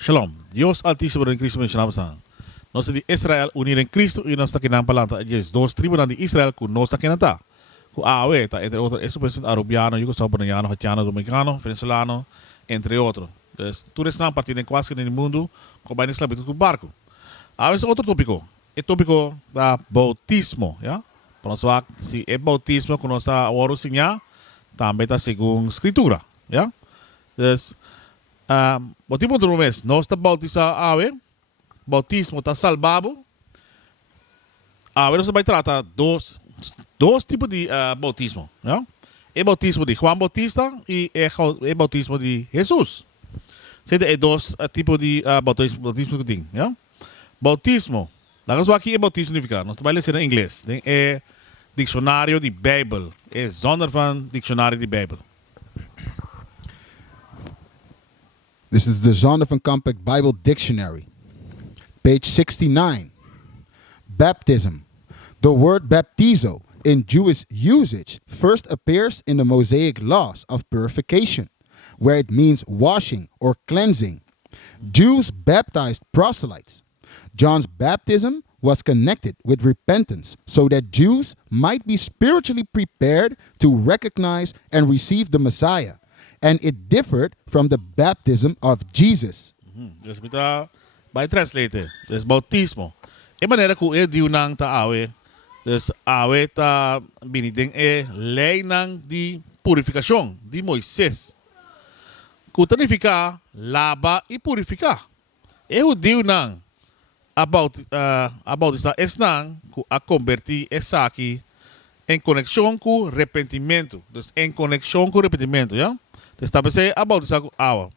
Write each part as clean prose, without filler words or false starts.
Shalom. Dios Altísimo en Cristo mencionamos a Nos de Israel Uni Den Kristu y nos takinan palanta yes dos tribunal de Israel ku nos takinanta. Ku awe ta entre otros eso pues arabiano, yugoslaviano, haitiano, dominicano, venezolano, entre otros. Entonces, tú eres una partida en quase en el mundo con bailes esclavitud con barco. A veces otro tópico, el tópico da bautismo, ¿ya? Para nosotros, si es bautismo con nuestra oro siña, también está según escritura, ¿ya? Entonces, bautismo de un mes, no está bautizado ave, bautismo está salvado. A ver, se va a tratar dos tipos de bautismo, ¿ya? El bautismo de Juan Bautista y el bautismo de Jesús. Hay dos tipos de bautismo que tienen, ¿ya? Bautismo, la cosa aquí es bautismo significa, no se va a leer en inglés, es diccionario de Beibel, es zonder van diccionario de Beibel. This is the Zondervan Compact Bible Dictionary, page 69. Baptism. The word baptizo in Jewish usage first appears in the Mosaic laws of purification, where it means washing or cleansing. Jews baptized proselytes. John's baptism was connected with repentance so that Jews might be spiritually prepared to recognize and receive the Messiah. And it differed from the baptism of Jesus. Dus kita by translate. Dus bautismo. E maneira ku e diunang ta awe. Dus awe ta binideng e lei nang di purificación di Moisés. Ku tanifica lava e purifica. E o diunang about essa esnang ku a convertir essa aqui em conexão com arrependimento. Dus em conexão com arrependimento, ya? Establecer a bautizar com água.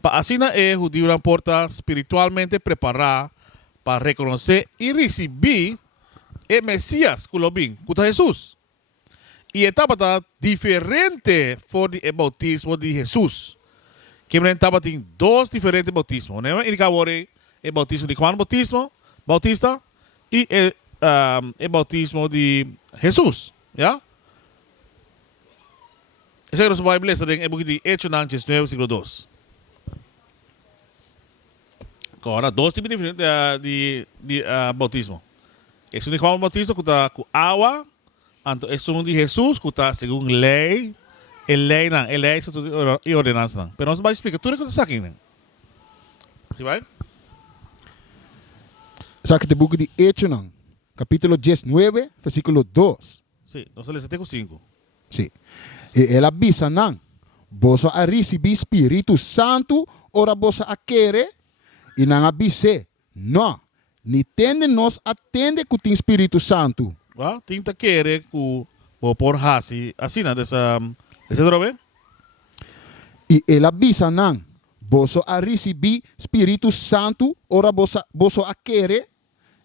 Para assim é o Deus porta espiritualmente preparar para reconhecer e receber o Messias que lo vem, que é Jesus. E etapa tá diferente for o bautismo de Jesus. Que a etapa tem dois diferentes bautismos. Né? Ele acabou o bautismo de Juan Bautista e o bautismo de Jesus. Ya? Ese es el Bible está en el book de Hechos 9, versículo 2. Ahora, dos tipos diferentes de bautismo. Es un de Juan Bautista que está con agua, es un de Jesús que está según ley, ley y ordenanza. Pero no se va a explicar, tú recuerdas aquí. ¿Sí va? Saca el book de Hechos, capítulo 19, versículo 2. Sí, entonces le 75. Sí. E ela avisa não. Bosa a receber Espírito Santo, ora bosa a querer, e não avise. Não. Ni tende nos atende com o Espírito Santo. Tinta querer com o por hasi, assim, né? Esse drobe? E ela avisa não. Bosa a receber Espírito Santo, ora bosa a querer,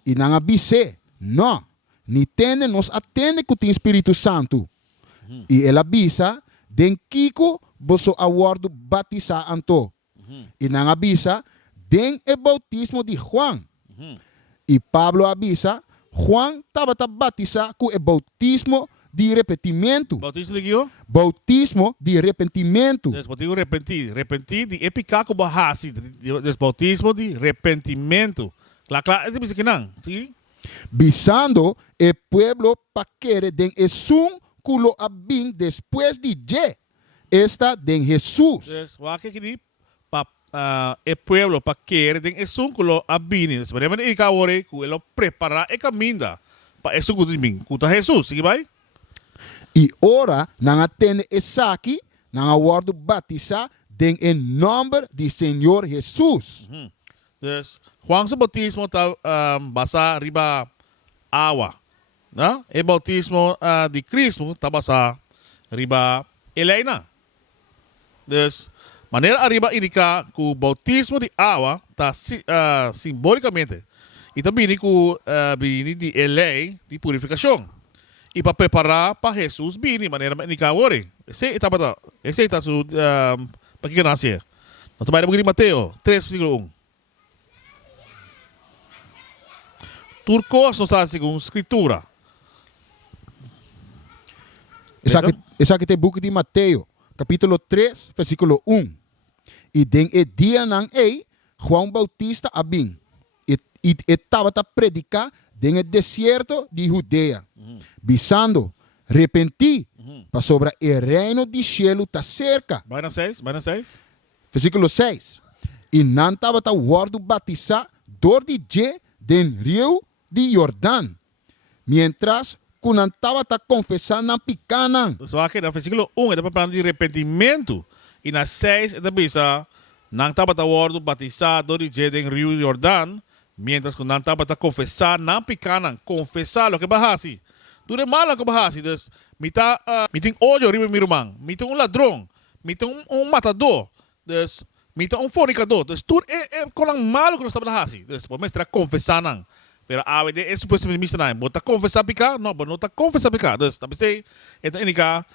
e não avise. Não. Ni tende nos atende com o Espírito Santo. E ela avisa, den kiko boso awardo batiza anto. E não avisa, den e bautismo de Juan. E Pablo avisa, Juan estava batiza com o bautismo de arrependimento. Bautismo de quê? Bautismo de arrependimento. Bautismo de repentir de Pika com bahasi, bautismo de arrependimento. Claro, é isso que não, sim? Visando o pueblo para querer den esum culo abin después de je está den Jesús. Wake que el pueblo para querer den esum culo abin. Sebenarnya ini kawore ku elo prepara e caminda para eso que dimin kuta Jesús, ¿sí vai? E ora não atende esaki, não awardo batiza den em nome de Senhor Jesus. Entonces, Juan su bautismo está basado riba agua. ¿No? El bautismo de Cristo está basado riba Elena. Entonces, manera arriba indica que el bautismo de agua está simbólicamente. Y también viene de ley de purificación. Y para preparar para Jesús viene de manera indica ahora. Ese está su para que nace. Nos va a ir a Mateo 3, versículo 1. Turcos nos hace según escritura. Essa aqui tem book de Mateus, capítulo 3, versículo 1. E den e dia nan ei, Juan Bautista abing. Estava a predicar en el desierto de Judea, visando repentir para sobre el reino de cielo está cerca. Vai na 6, vai na 6. Versículo 6. E não estava a word batizar door de je den rio de Jordán, mientras que não estava a confessar na Pika. So aqui no versículo 1, ele está falando de arrependimento. E na 6, ele bisa, nang tabat award batizado de Jeden Rio Jordan, mientras que nang tabat a confessar, nang pikanan, confessar lo que bahasi. Dure malo que bahasi. Dus, miting odio ribe mirumang, miting ladrão, miting matador, dus, miting fornicador. Dus, tur kolang malo que não está bahasi. Dus, por mestra confessar nang. Pero AWD é supostamente missa nang. Bota confessar pika? Não, bota confessar pika. Dus, tapi say, esta inika,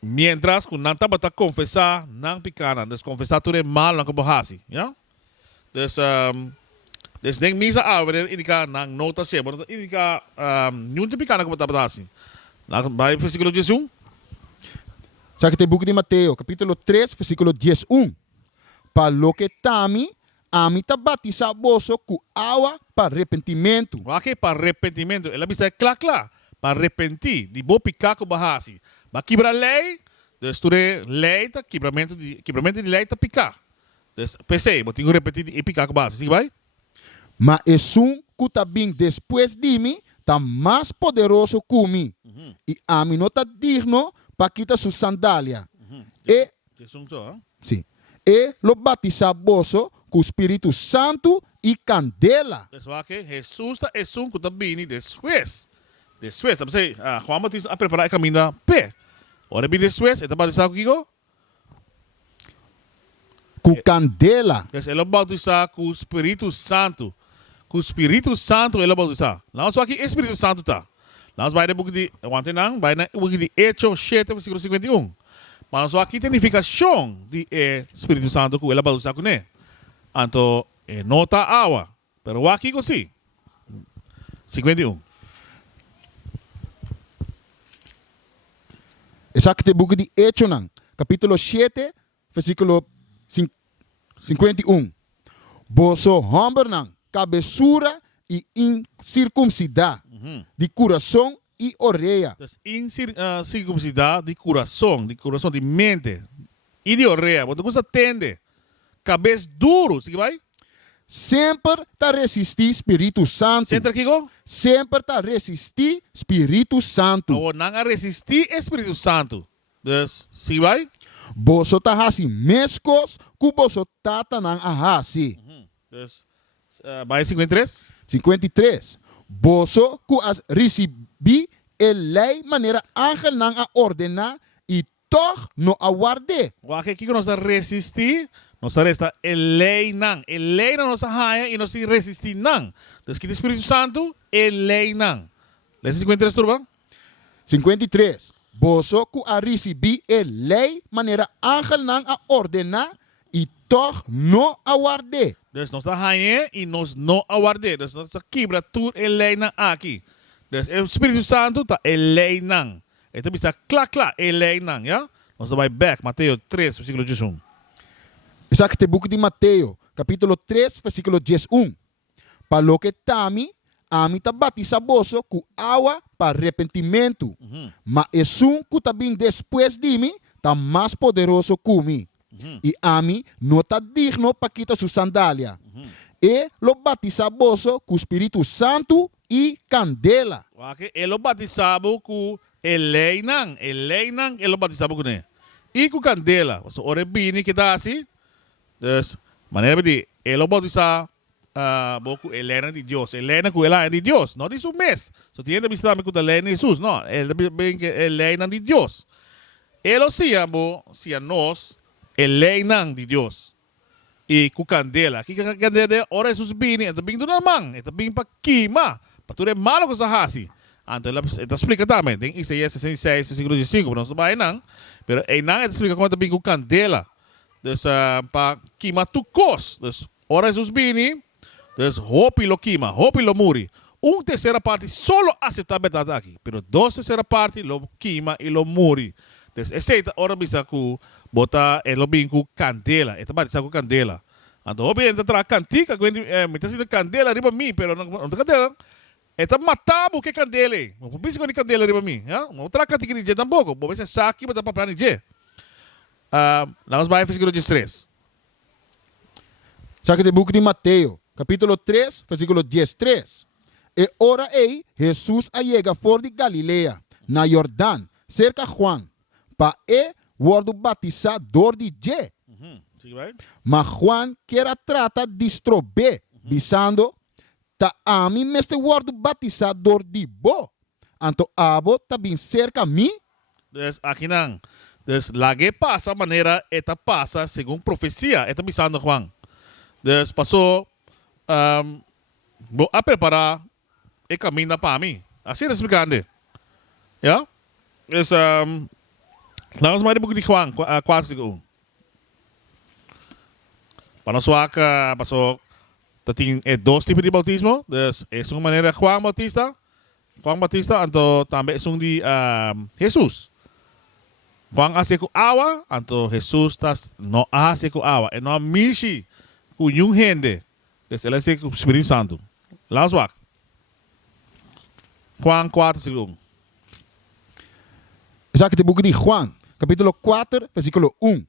mientras que não estava a confessar, não picana. Dus confessar tudo é mal, não kabahasi. Ja? Dus denk misa ouder, indica nang nota se, maar indica não te picana kabahasi. Vai versículo 11. Sabe que book de Mateus, capítulo 3, versículo 11. Para lo que tami, amita batiza boso ku awa para arrependimento. Ok, para arrependimento. Ela bisa claro. Para arrepentir, de bo picar kabahasi. Mas quebra lei, dus tu lei tá quebramento de lei tá picar. Dus pensei, vou ter que repetir e picar com base, sim vai? Mas que tá bem depois de mim, tá mais poderoso que mim. E a mim não tá digno para quitar sua sandália. E sim. E lo batiza boso com o Espírito Santo e candela. Dus ok, Jesus tá que tá bem depois. Depois, tá pensei, Juan Batista a preparar a caminho pé. Ora bem depois, eta batizar com com candela. Dus ele batizar com o Espírito Santo. Com o Espírito Santo ele batizar. Não só aqui Espírito Santo tá. Nós vai na book de vai na book de Hechos 7 versículo 51. Mas só aqui tem identificação de Espírito Santo que ele batizar com ele. Então, nota água. Pero aqui assim. 51. Exacto, el book de Hechos, capítulo 7, versículo 51. Boso hombre, cabezura y incircuncidad, de corazón y orella. Dus incircuncidad de coração de mente e de orelha. Você coisa tende, cabeça duro, sim vai? Sempre está resistir Espírito Santo. Sempre aqui go? Sempre está resistir Espírito Santo. Ou não a resistir Espírito Santo. Dus, sim vai? Boso está hasi mescos, que boso tata não ahasi. Dus, vai 53? 53. Boso que as recebi a lei maneira ángel não a ordenar e toch não aguarde. O aqui que nós resistir, nós resta lei não nos haya e nós resistir não. Dus que o Espírito Santo lei não. Lê 53 turba? 53. Boso que a recebi a lei maneira ángel não a ordenar e toch não aguarde. Dus nós haya e nós não aguarde. Dus nós quebra tudo lei não aqui. Dus o Espírito Santo tá lei não. Então bisa claro lei não, ja? Nós vai back Mateus 3 versículo 11. Exacto, book de Mateus, capítulo 3, versículo 11. Para lo que tami, amita batiza boso com água para arrependimento. Mas Jesus que está bem depois de mim, está mais poderoso que mim. E a mim não está digno para quitar sua sandália. E lo batiza boso com o Espírito Santo e candela. Okay, ele batizava com lei não, ele batizava com ele. E com candela, so ore bini que tá assim. Dus, maneira de ele bautizar boku Helena de Deus. Helena com ela é de Deus, não de seu mês. So tiene que estar com a Helena de Jesus, não. Ele bem que Helena de Deus. Ele se nós Helena de Deus. E com candela. Que candela ora Jesus bini, eta bing do namang, eta bing pa queima, para tudo é malo com essa raça. Então ele explica também, tem Isaías 66, versículo 5, não se vai não. Pero aí não explica como está bem com candela. Dus para queimar tu cos. Dus ora Jesus bini, dus hopi lo queima, hopi lo muri. Terceira parte solo acepta a verdade aqui, pero terceira parte lo queima e lo muri. Dus aceita ora bisa ku bota lo bem com candela, eta batizar com candela. Anto hopi entra tra cantica, quindi mita si candela riba mi, pero non candela. Eta matabo que candele. Mo pisi ko ni candela riba mi, ya? Mo tra cantica ni je tampoco. Bo besa saki bata pa plani je. Vamos para versículo 13. Saca de book de Mateo, capítulo 3, versículo 13. E ora ei, Jesus allega for de Galilea, na Jordán, cerca Juan, pa wordo batizador de je. Sige vai? Mas Juan quera trata distrobe, bisando, ta ami meste wordo batizador de bo. Anto abo ta bin cerca mi. Dus aqui não. Dus lagi passa maneira eta passa segundo profecia, eta bisando Juan. Dus passou a preparar e caminho para mim. Assim é explicando. Ja? Dus vamos mais de book de Juan 4:1. Para nós passou tem dois tipos de bautismo. Dus é uma maneira Juan Bautista, então também é de Jesus. Juan hace com água, então Jesus não hace com água. E não mishi com yung gente. Ele hace com o Espírito Santo. Vamos lá. Juan 4:1. Saca de book de Juan, capítulo 4, versículo 1.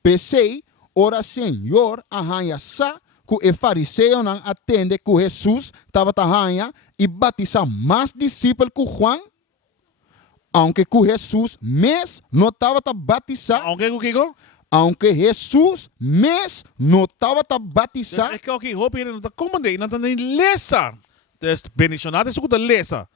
Pensei, ora Senhor, arranha sa, que o fariseu não atende que Jesus estava arranha e batiza mais discípulos que Juan, aunque que Jesus mesmo não estava a batizar. Aunque Jesus mesmo não estava a batizar. É que aqui, hope ele não está comandando, não está nem lesa. Dus bendicionado isso que está lesa.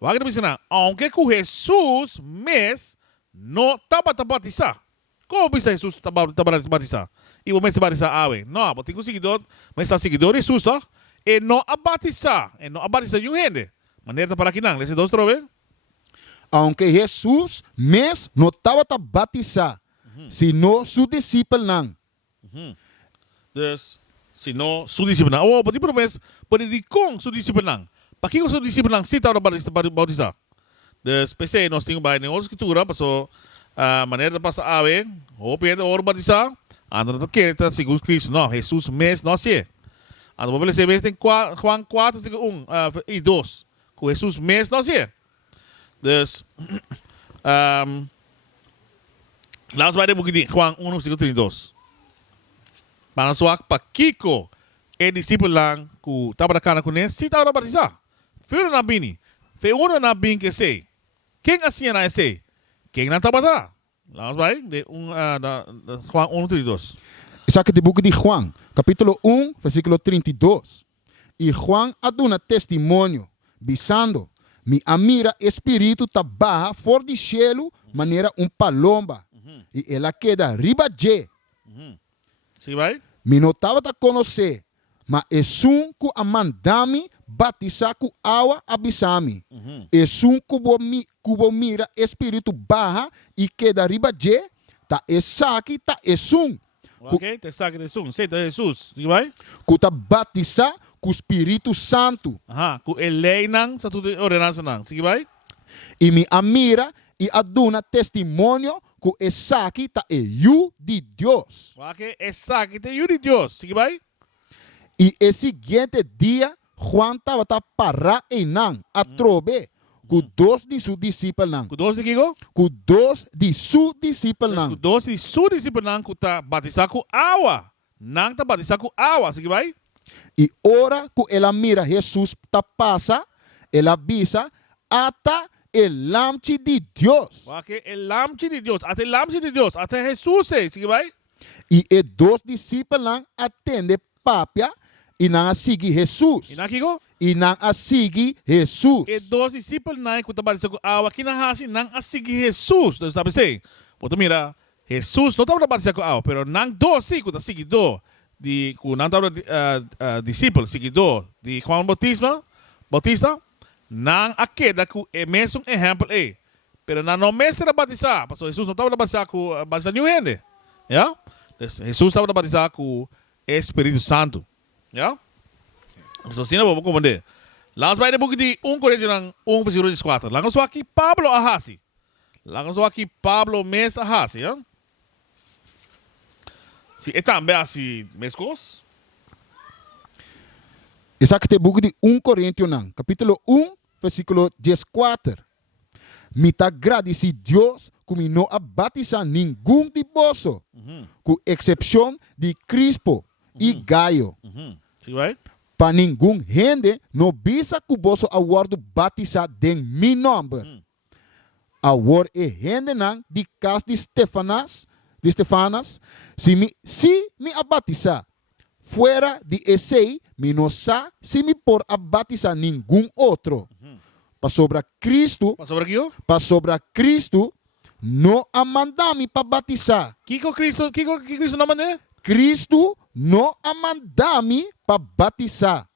Vai que dizer, aunque que Jesus mesmo não estava a batizar. Como bisa Jesus estava a batizar? E o mesmo batizar awe. Não, mas tem um seguidor, mas está seguidor de Jesus, tá? E não a batizar, yung gente. Maneira para aqui não, lesse dois trove. Aunque Jesus mesmo não estava a batizar, sino su discípulo não. Dus, sino su discípulo não. Oh, pati promes, pati di kong su discípulo não. Para que su discípulo não se estava a batizar? Dus, PC, nós temos by na escritura, passou maneira de passar awe, o pede or batizar, anda no que está segundo Cristo, não, Jesus mesmo não se. Anda para você ver tem Juan 4:1 e 2, que Jesus mesmo não se. Dus, laat wij de boek die Juan 1:32. Para suak pa kiko e discípulo lang ku tabra kana kunen si tabra batizar. Fero na bini. Fe uno na bin que sei. Quem assim na sei? Quem na tabata? Laat wij de Juan 1:32. Saca de book de Juan, capítulo 1, versículo 32. E Juan aduna testemunho, bisando, mi amira espírito tabaha for de cielo, maneira palomba. E ela queda riba je. Sim, vai? Mi não estava a conhecer, mas é que a mandami batizar com água abisami. É que mira espírito barra e queda riba je, tá é saque, tá é Ok, te saque de sum. Sei, tá Jesus. Sim, vai? Que tá batizar com o Espírito Santo. Aha, ku elei nang sa tutu ordenança nang. Sim, vai? E me amira e aduna testemunho que essa aqui tá é you de Deus. Ok, essa que tem de Deus. Sim, vai? E esse seguinte dia, Juan estava a parar em nan, a trobe, com dois de seus discípulos nan. Com dois de Kigo? Com dois de seus discípulos nan. Com dois de seus discípulos nang ku ta batizar com água. Nang ta batizar com água. Sim, vai? E ora que ela mira Jesus tá passa, ela avisa ata el lamchi de Deus. Ok, el lamchi de Deus. Até lamchi de Deus. Até Jesus, sim, vai? E dois discípulos nan atende papia e não sigue Jesus. E na Kigo? E não sigue Jesus. E dois discípulos nang ku ta batizar com água. Que na hasi nang sigue Jesus. Então, sabe assim? Então, mira, Jesus não tá batizar com água, pero nang dois sim ku ta seguidor de ku nang ta discípulo, seguidor de Juan Bautista, nang akeda ku é mesmo exemplo é. Pero não mesmo batizar, porque Jesus não estava batizar com batizar nenhum gente. Ja? Jesus estava batizar com Espírito Santo. Ja? So sino ba ko mande. Laos by the book di 1 Coríntios 1:4. Langan so aqui Pablo ahasi. Langan so aqui Pablo mes ahasi, ja? Si etan be asi meskos. Isa que te book de 1 Coríntios nan, capítulo 1, versículo 14. Mita gradi si Dios como no a batizar ningún de boso, com excepção de Crispo e Gaio. Si right? Para ningún gente no bisa que boso awardo batizar den mi nome. Award e gente nan de cas de Stefanas, si mi a batizar fuera de esse, mi no sa si mi por a batizar ningún outro. Pa sobra Cristo, pa sobra Cristo, no a mandar-me para batizar. Kiko Cristo naman eh? Cristo no a mandar-me para batizar,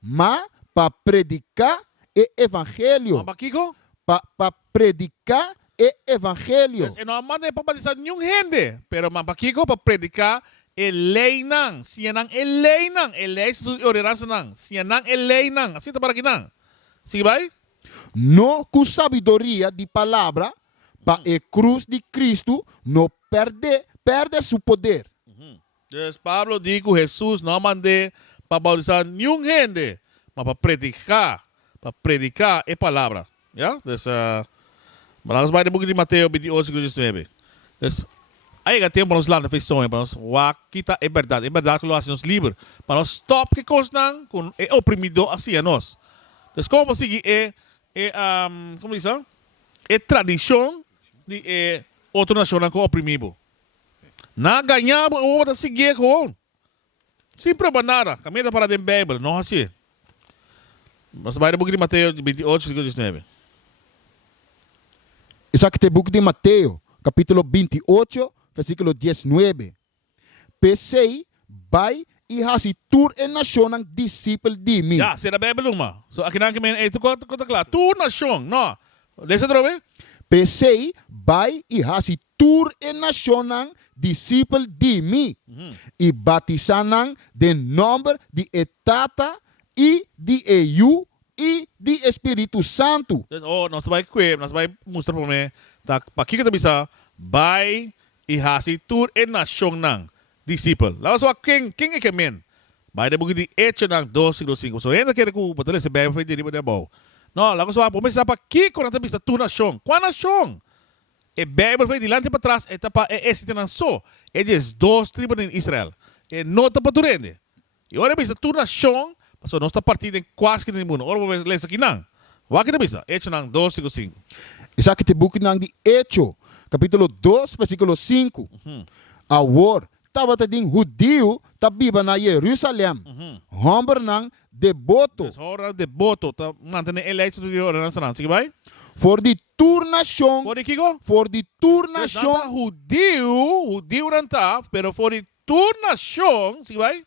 mas para predicar o evangelho. Mamba Kiko? Para predicar o evangelho. Yes, no man pa batizar yung hindi. Pero mamba Kiko pa predicar lei nang. Siya nang lei nang. Lei sa ordenansa nang. Siya nang lei nang. Assim tá para aqui nang. Sige ba? No com sabedoria de palavra, para a cruz de Cristo no perde seu poder. Yes, Pablo dijo Jesus não mande para bautizar nenhum gente, mas para predicar a palavra. Yeah? Des, malangos bij de boek de Mateo 28, 19. Dus, aí que tempo nos lá na feição, para nós, kita é verdade que nós nos livre, para nós stop que coisa com é oprimido assim a nós. Dus, como assim como diz? É tradição de outra nação que oprimido. Na ganhar o outro seguir com. Sempre banara, caminha para a Beibel, não assim. Mas vai no book de Mateus 28, 19. Essa que tem book de Mateus, capítulo 28, versículo 19. Pensei, vai e hasi tur en nação discípulo de mim. Ja, será Beibel uma. So aqui na que men tu conta claro, tur nação, não. Deixa drobe. Pensei, vai e hasi tur en nação discípulo de mim e batizanang de nome de Tata e de Eu e de Espírito Santo. Oh, nós vai mostrar para mim, tá? Para que bisa vai e hasi tur en nação nang disciple. Lalu so quem é que men? Vai de bugi di Hecho nang 2:5. So ainda quer que o batalha se bebe foi de bom. Não, lalu so pomesa para que quando tá bisa tu nação? Qual nação? E Beibel foi dilante para trás, etapa esse tem só. Eles dois tribos em Israel. E não está para turende. E agora bisa tu nação, passou nossa partida em quase que no mundo. Agora vamos ler isso aqui não. Vai que bisa, Hecho nang 2:5. Essa que te book nang de Hecho, capítulo 2, versículo 5. Awor, tava tading Judio, tabiba na Jerusalém. Homber nang devoto. Hora devoto, tá mantendo eleito do ordenança não. Sige vai? For die tournation. Voor die Kiko? For die tournation. Judeu não tá, pero for die tournation, sige vai?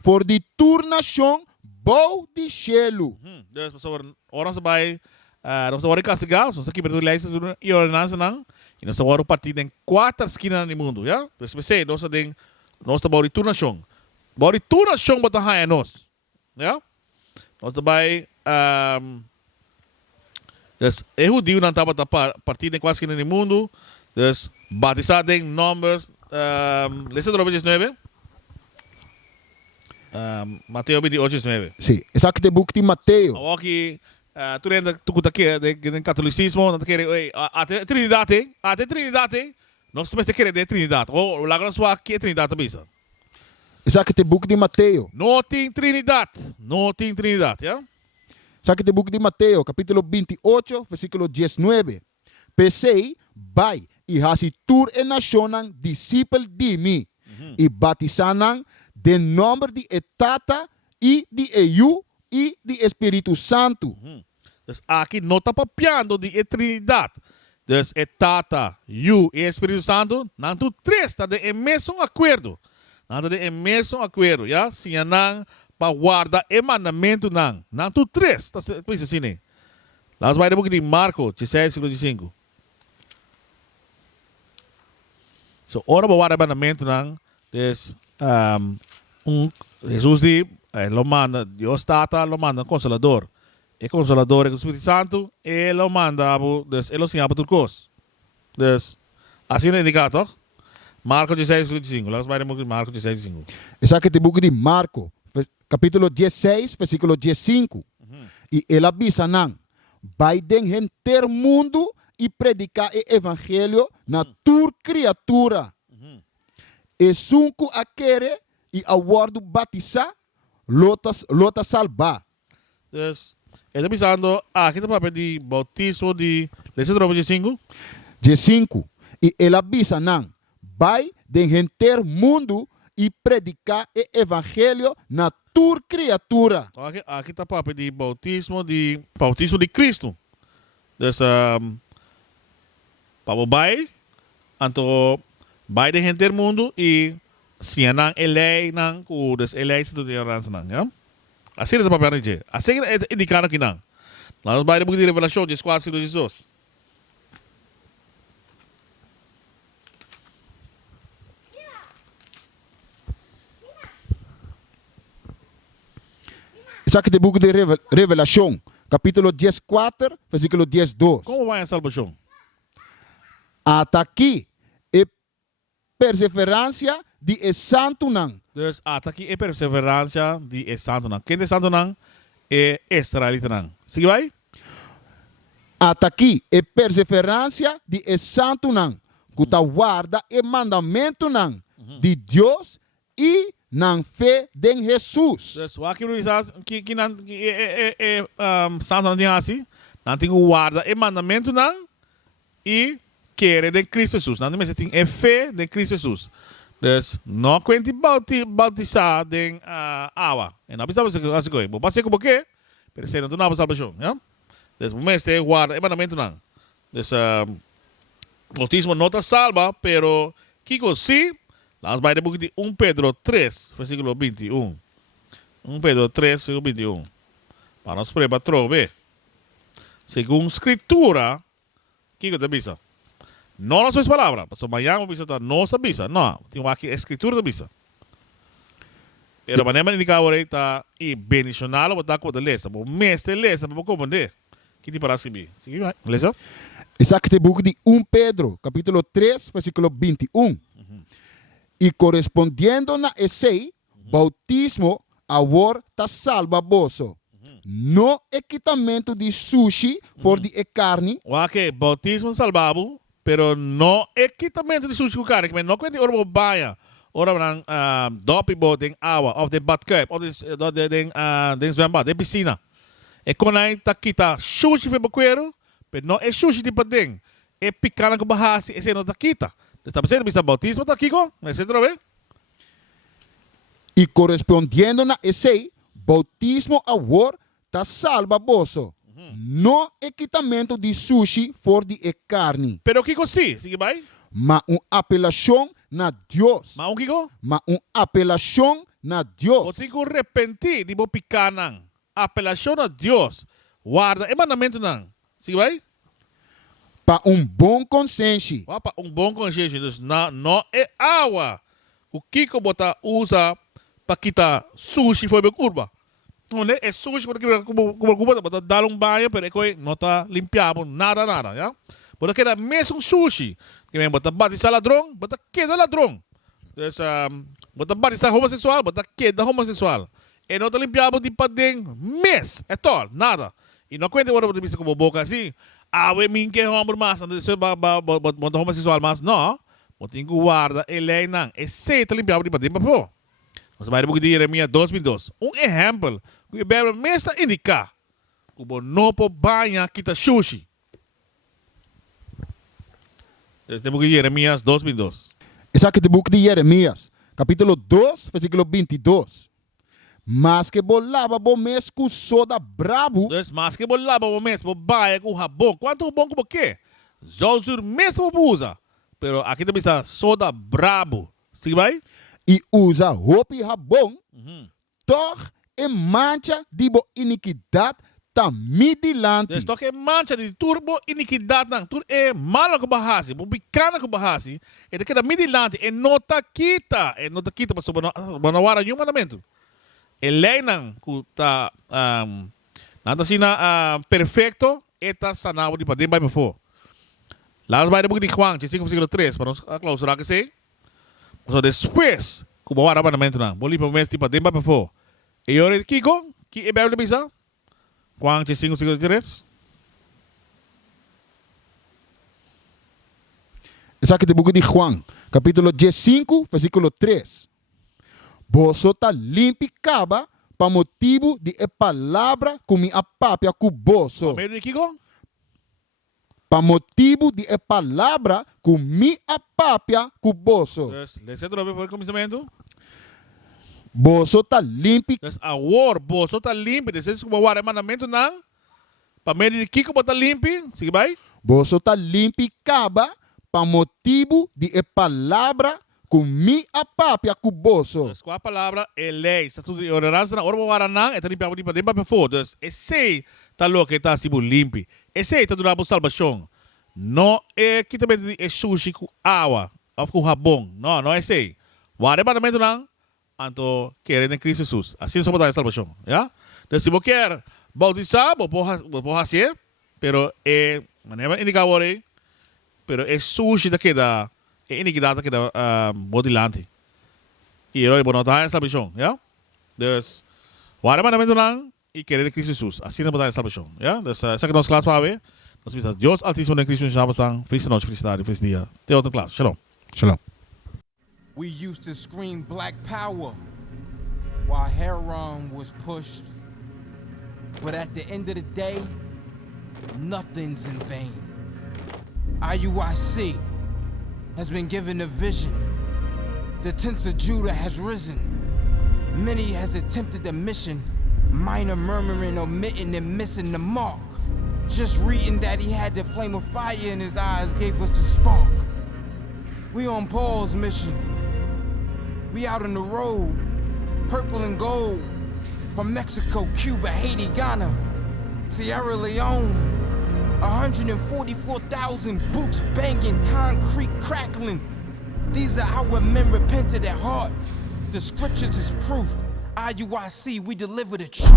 For die tournation, bouw die cielo. Dus orang sabay, nós estamos castigados, nós aqui para eleito do ordenança não. E nós estamos partindo em 4 esquinas do mundo, já? Dus we say, nós estamos de tournation. Bouw die tournation bota haya nós, já? Nós estamos dus Judeu não estava partindo em quase que no mundo. Dus batizado em nome. Lees het 19. Mateo 28:9. Sim, essa que te book de Mateus. Aqui, tu ainda tu conta aqui de catolicismo, não te quer, até Trindade, nós também quer de Trindade. Ou lá nós aqui é Trindade bisa. Essa que te book de Mateus. Não tem Trindade, já? Sabe que o book de Mateus, capítulo 28, versículo 19. Pensei, vai e hasi tur en nacionan discípulo de mim e batizanang de nome de Tata e de Eu e de Espírito Santo. Dus aqui não está papiando de eternidade. Dus Tata, Eu e Espírito Santo, não tu três está de mesmo acordo. Não de mesmo acordo, já? Se não para guardar o mandamento não tu três, tá pois assim né. Lá vai de book de Marco 16:5. So ora para guardar o mandamento não, des Jesus di lo manda Dios Tata lo manda Consolador. E Consolador é o Espírito Santo e lo manda des ele se chama turcos. Des assim é indicado. Marco 16, versículo 5. Langsung baca mo Marco 16, 5. Essa aqui é o book de Marco, capítulo 16, versículo 15. E ele avisa não, vai den ter mundo e predicar o evangelho na tua criatura. E sunco a querer e a word batizar, lota salvar. Dus, está pensando, aqui está papel de bautismo de... Lê o 5. 15. E ele avisa não, vai den ter mundo e predicar o evangelho na tua criatura. Aqui está papel de bautismo de Cristo. Dus, para o bai, anto bai de gente mundo e siña nang elei nang kudes elei situ di orang senang, ya. Assim é o papel de assim é indicado aqui não. Nós vai de Revelação 14, 22. Isso aqui é o book de Revelação, capítulo 14, versículo 12. Como vai a salvação? Até aqui é perseverança de santo não. Dus até aqui é perseverança de santo não. Quem é santo não é Israelitanan. Sigue vai? Até aqui é perseverança de santo não. Que guarda o mandamento não de Deus e não fé de Jesus. Dus o que diz que não santo não tem assim, não tem guarda o mandamento não e querer de Cristo Jesus. Não tem tem fé de Cristo Jesus. Dus não quente bautizar de água. E não precisa fazer assim coisa. Vou passar como que? Pero se não tu não vai salvação, já? Dus o mês de guarda o mandamento não. Dus bautismo não está salva, pero Kiko sim. Nós vai depois de 1 Pedro 3, versículo 21. 1 Pedro 3, versículo 21. Para nós preparar trove. Segundo escritura, Kiko te avisa. Não nas suas palavras, mas amanhã vamos visitar nossa avisa. Não, tem aqui a escritura da avisa. Pero maneira indicar agora está e bendicioná-lo, botar com a lesa. O mestre lesa para compreender. Que te parece bem? Sigue vai. Lesa? Isso aqui é o book de 1 Pedro, capítulo 3, versículo 21. E correspondiendo na esse bautismo, agora está salva vosso. No equitamento de sushi for de carne. Ok, bautismo salvado, pero no equitamento de sushi com carne. Mas não quando orbo banha, ora nang dopibo den água, of den badkuip, of den zwembad, den piscina. E quando aí tá kita sushi foi baqueiro, pero não é sushi de padeng. É picana com bahasi, esse não tá kita. Está pensando bisa bautismo tá Kiko? Mas você vê? E correspondiendo na esse bautismo agora está salva vosso. No equitamento de sushi for de carne. Pero Kiko sim, sigue vai? Ma apelação na Deus. Ma Kiko? Ma apelação na Deus. O tem que arrepentir de bo picanan. Apelação a Deus. Guarda, é mandamento não. Sigue vai? Para bom consciência. Para bom consciência. Não é água. O Kiko bota usa para quitar sushi foi bem curva. Não é sushi para curva, bota dar banho, pero não está limpiado, nada, já? Bota que era mesmo sushi. Que vem bota batizar ladrão, bota queda ladrão. Bota batizar homossexual, bota queda homossexual. E não está limpiado de padeng, mês, é todo, nada. E não conta agora você como boca assim. We min que homem mas não se bota homossexual mas não, botem guarda ele não, é certo limpiar de padem papo. Nós vai de Jeremias 2:2. Exemplo, que o Beibel mesmo indica, como não pode banhar kita sushi. Este book de Jeremias 2:2. Esse aqui é o book de Jeremias, capítulo 2, versículo 22. Mas que bolava bom mês com soda brabo. Mas que bolava bom mês, baia com rabão. Quanto bom como que? Zolzur mesmo usa. Pero aqui também está soda brabo. Sigue vai? E usa roupa e rabão. Toch e mancha de bo iniquidade tá midilante. Toch e mancha de turbo iniquidade não. Tur é malo com bahasi, bo bicana com bahasi. E daqui da midilante e nota quita. E nota quita para sobrenuara nenhum mandamento. Ele não está nada assim perfeito está sanado de padem vai por lá vai de book de Juan 5:3 para nós clausurar que sei So después, kung mawara mandamentunan, boli pa mes tipo demba pa fo. E yore kiko, ki e Bibel bisa? Kwang che 5:53? Essa aqui é o book de Juan, capítulo 15, versículo 3. Boso tá limpi caba para motivo de a palavra com a papia cuboso. Meio de kiko? Para motivo de a palavra com a papia cuboso. Dus, lees het erop voor het commissariato. Boso tá limpi. Dus, a war, boso tá limpo. Dus, is kung mawara mandamentunan, pa meio de kiko ba tá limpo? Sige bay? Boso tá limpi caba para motivo de a palavra com a papia cuboso. Dus, qua palavra, é lei. Sa tudo de ordenança na hora mawara nang, eta limpi pa demba pa fo. Dus, esse tá louco que tá sibu limpo. Esse tá durabo salvação. No é que também é sushi com água, ou com rabão. Não, não é esse. Wara mandamentunan, anto querer em Cristo Jesus. Assim só pode dar salvação, já? Então, se você quer bautizar, você pode fazer, pero é maneira indicadora, pero é sushi da que dá, é indicada que dá bodilante. E ele pode dar salvação, já? Então, wara mandamentunan e querer em Cristo Jesus. Assim não pode dar salvação, já? Então, essa que nós classe para ver. Nós precisamos Dios Altíssimo Den Kristu Shabasang. Feliz noite, felicidade, feliz dia. Até outra classe. Shalom. Shalom. We used to scream black power while heroin was pushed. But at the end of the day, nothing's in vain. IUIC has been given a vision. The tents of Judah has risen. Many has attempted the mission, minor murmuring, omitting, and missing the mark. Just reading that he had the flame of fire in his eyes gave us the spark. We on Paul's mission. We out on the road, purple and gold, from Mexico, Cuba, Haiti, Ghana, Sierra Leone. 144,000 boots banging, concrete crackling. These are our men repented at heart. The scriptures is proof. IUIC, we deliver the truth.